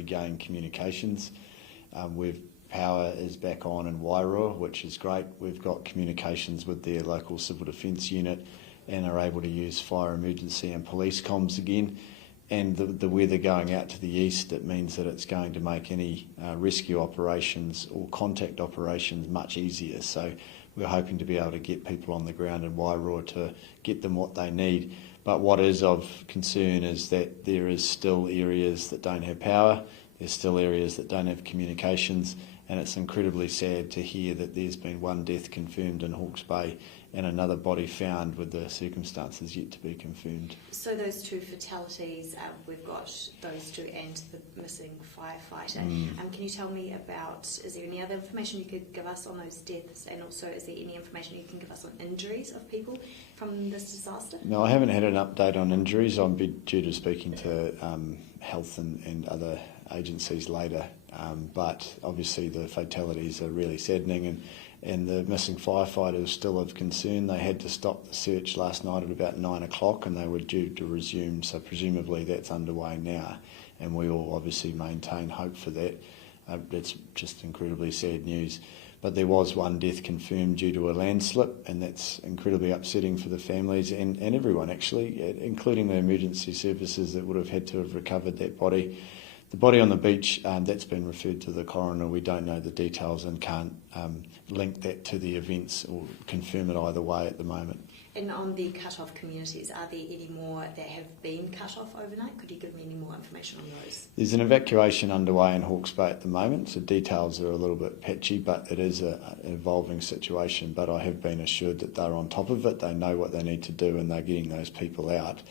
regain communications. Power is back on in Wairua, which is great. We've got communications with their local civil defence unit and are able to use fire emergency and police comms again. And the weather going out to the east, it means that it's going to make any rescue operations or contact operations much easier. So we're hoping to be able to get people on the ground in Wairua to get them what they need. But what is of concern is that there is still areas that don't have power, there's still areas that don't have communications, and it's incredibly sad to hear that there's been one death confirmed in Hawke's Bay and another body found with the circumstances yet to be confirmed. So those 2 fatalities, we've got those 2 and the missing firefighter. Can you tell me about, is there any other information you could give us on those deaths, and also is there any information you can give us on injuries of people from this disaster? No, I haven't had an update on injuries. I'm due to speaking to health and other agencies later, but obviously the fatalities are really saddening, and the missing firefighter is still of concern. They had to stop the search last night at about 9 o'clock and they were due to resume, so presumably that's underway now, and we all obviously maintain hope for that. It's just incredibly sad news. But there was one death confirmed due to a landslip, and that's incredibly upsetting for the families and everyone actually, including the emergency services that would have had to have recovered that body. The body on the beach, that's been referred to the coroner. We don't know the details and can't link that to the events or confirm it either way at the moment. And on the cut-off communities, are there any more that have been cut off overnight? Could you give me any more information on those? There's an evacuation underway in Hawke's Bay at the moment, so details are a little bit patchy, but it is an evolving situation. But I have been assured that they're on top of it, they know what they need to do and they're getting those people out.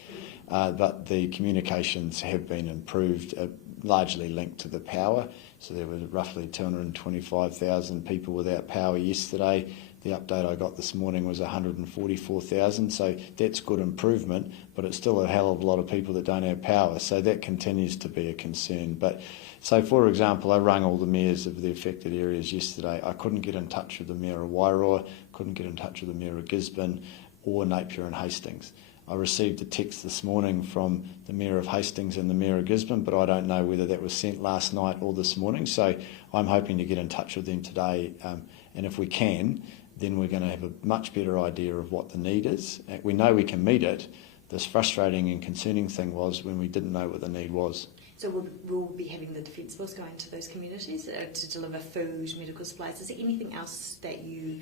But the communications have been improved, largely linked to the power. So there were roughly 225,000 people without power yesterday. The update I got this morning was 144,000, so that's good improvement, but it's still a hell of a lot of people that don't have power, so that continues to be a concern. But so, for example, I rang all the mayors of the affected areas yesterday. I couldn't get in touch with the Mayor of Wairua, couldn't get in touch with the Mayor of Gisborne or Napier and Hastings. I received a text this morning from the Mayor of Hastings and the Mayor of Gisborne, but I don't know whether that was sent last night or this morning, so I'm hoping to get in touch with them today, and if we can, then we're going to have a much better idea of what the need is. We know we can meet it. This frustrating and concerning thing was when we didn't know what the need was. So we'll be having the Defence Force going to those communities to deliver food, medical supplies. Is there anything else that you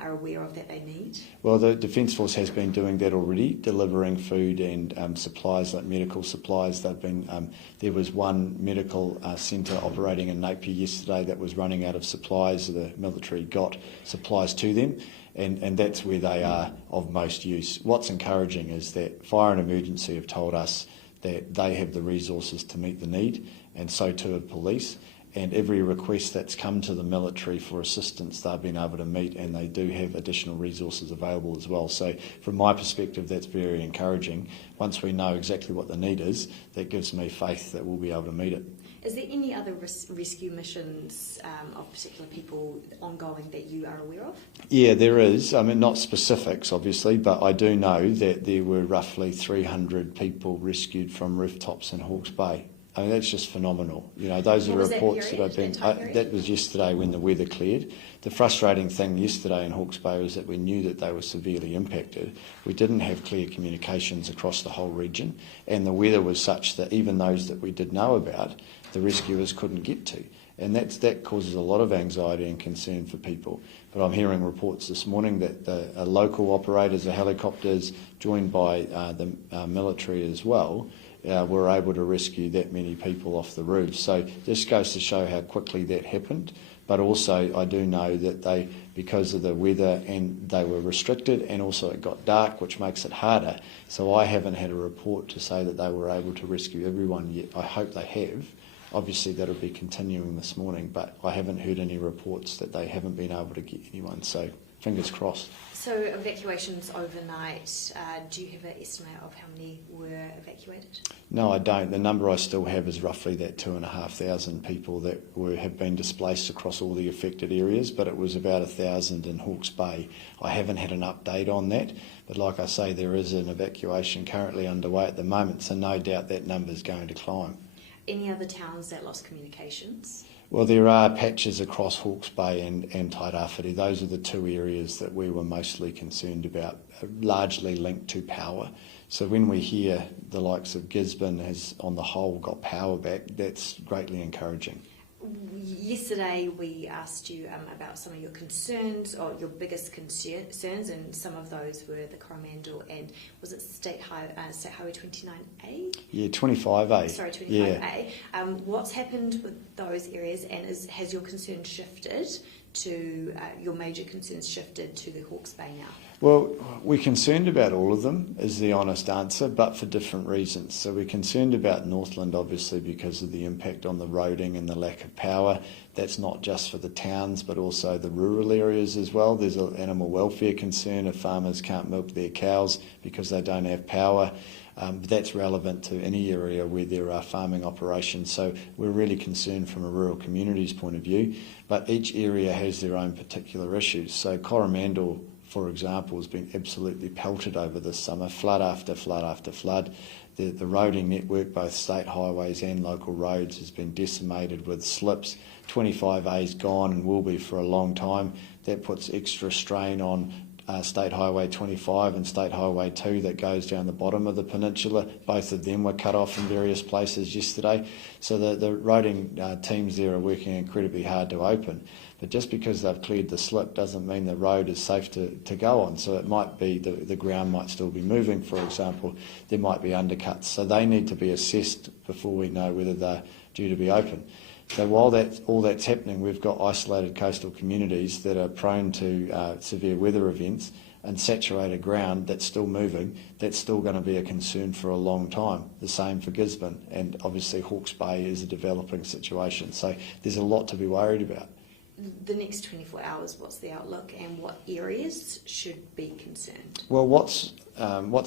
are aware of that they need? Well, the Defence Force has been doing that already, delivering food and supplies like medical supplies. They've been there was one medical centre operating in Napier yesterday that was running out of supplies. The military got supplies to them. And that's where they are of most use. What's encouraging is that Fire and Emergency have told us that they have the resources to meet the need, and so too have police. And every request that's come to the military for assistance, they've been able to meet, and they do have additional resources available as well. So from my perspective, that's very encouraging. Once we know exactly what the need is, that gives me faith that we'll be able to meet it. Is there any other rescue missions of particular people ongoing that you are aware of? Yeah, there is. I mean, not specifics, obviously, but I do know that there were roughly 300 people rescued from rooftops in Hawke's Bay. I mean, that's just phenomenal. You know, those are reports that I've been... that was yesterday when the weather cleared. The frustrating thing yesterday in Hawke's Bay was that we knew that they were severely impacted. We didn't have clear communications across the whole region, and the weather was such that even those that we did know about, the rescuers couldn't get to. And that causes a lot of anxiety and concern for people. But I'm hearing reports this morning that the local operators, the helicopters, joined by the military as well, were able to rescue that many people off the roof. So this goes to show how quickly that happened. But also I do know that they, because of the weather, and they were restricted, and also it got dark, which makes it harder. So I haven't had a report to say that they were able to rescue everyone yet. I hope they have. Obviously that'll be continuing this morning, but I haven't heard any reports that they haven't been able to get anyone. So fingers crossed. So evacuations overnight, do you have an estimate of how many were evacuated? No, I don't. The number I still have is roughly that 2,500 people that have been displaced across all the affected areas, but it was about 1,000 in Hawke's Bay. I haven't had an update on that, but like I say, there is an evacuation currently underway at the moment, so no doubt that number is going to climb. any other towns that lost communications? Well, there are patches across Hawke's Bay and Tairāwhiti. Those are the two areas that we were mostly concerned about, largely linked to power. So when we hear the likes of Gisborne has, on the whole, got power back, that's greatly encouraging. Yesterday we asked you about some of your concerns, or your biggest concerns, and some of those were the Coromandel and, was it State Highway 29A? Yeah, 25A. Sorry, 25A. Yeah. What's happened with those areas, and has your concern shifted to, your major concerns shifted to the Hawke's Bay now? Well, we're concerned about all of them, is the honest answer, but for different reasons. So we're concerned about Northland, obviously, because of the impact on the roading and the lack of power. That's not just for the towns, but also the rural areas as well. There's an animal welfare concern if farmers can't milk their cows because they don't have power. That's relevant to any area where there are farming operations. So we're really concerned from a rural community's point of view, but each area has their own particular issues. So Coromandel, for example, has been absolutely pelted over this summer, flood after flood after flood. The roading network, both state highways and local roads, has been decimated with slips. 25A's gone and will be for a long time. That puts extra strain on State Highway 25 and State Highway 2 that goes down the bottom of the peninsula. Both of them were cut off in various places yesterday. So the roading teams there are working incredibly hard to open. But just because they've cleared the slip doesn't mean the road is safe to go on. So it might be the ground might still be moving, for example. There might be undercuts. So they need to be assessed before we know whether they're due to be open. So while all that's happening, we've got isolated coastal communities that are prone to severe weather events, and saturated ground that's still moving. That's still going to be a concern for a long time. The same for Gisborne, and obviously Hawke's Bay is a developing situation. So there's a lot to be worried about. The next 24 hours, what's the outlook, and what areas should be concerned? Well, what's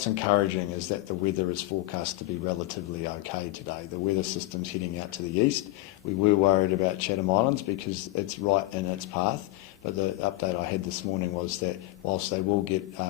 encouraging is that the weather is forecast to be relatively okay today. The weather system's heading out to the east. We were worried about Chatham Islands because it's right in its path, but the update I had this morning was that whilst they will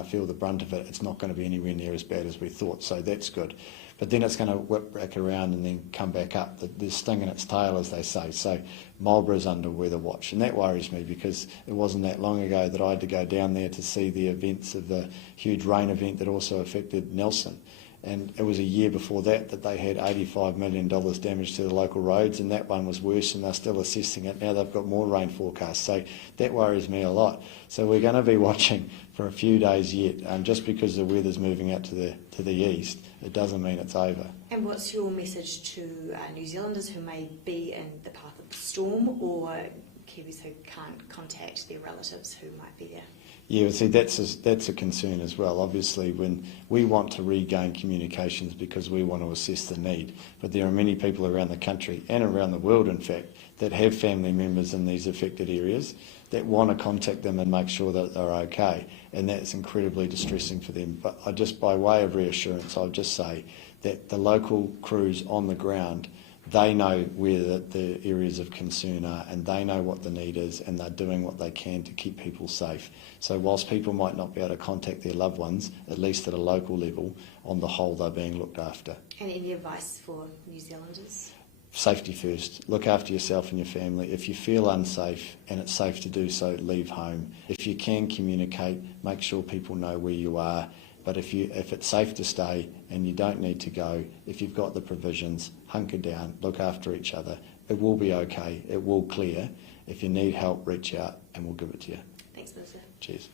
feel the brunt of it, it's not going to be anywhere near as bad as we thought, so that's good. But then it's going to whip back around and then come back up. There's sting in its tail, as they say. So Marlborough's under weather watch, and that worries me because it wasn't that long ago that I had to go down there to see the events of the huge rain event that also affected Nelson. And it was a year before that they had $85 million damage to the local roads, and that one was worse, and they're still assessing it. Now they've got more rain forecasts, so that worries me a lot. So we're going to be watching for a few days yet. Just because the weather's moving out to the east, it doesn't mean it's over. And what's your message to New Zealanders who may be in the path of the storm, or Kiwis who can't contact their relatives who might be there? Yeah, see, that's a concern as well. Obviously, when we want to regain communications because we want to assess the need, but there are many people around the country and around the world, in fact, that have family members in these affected areas that want to contact them and make sure that they're okay, and that's incredibly distressing for them. But by way of reassurance, I'll just say that the local crews on the ground, they know where the areas of concern are, and they know what the need is, and they're doing what they can to keep people safe. So whilst people might not be able to contact their loved ones, at least at a local level, on the whole they're being looked after. And any advice for New Zealanders? Safety first. Look after yourself and your family. If you feel unsafe and it's safe to do so, leave home. If you can communicate, make sure people know where you are. But if it's safe to stay and you don't need to go, if you've got the provisions, hunker down, look after each other. It will be okay. It will clear. If you need help, reach out and we'll give it to you. Thanks, Minister. Cheers.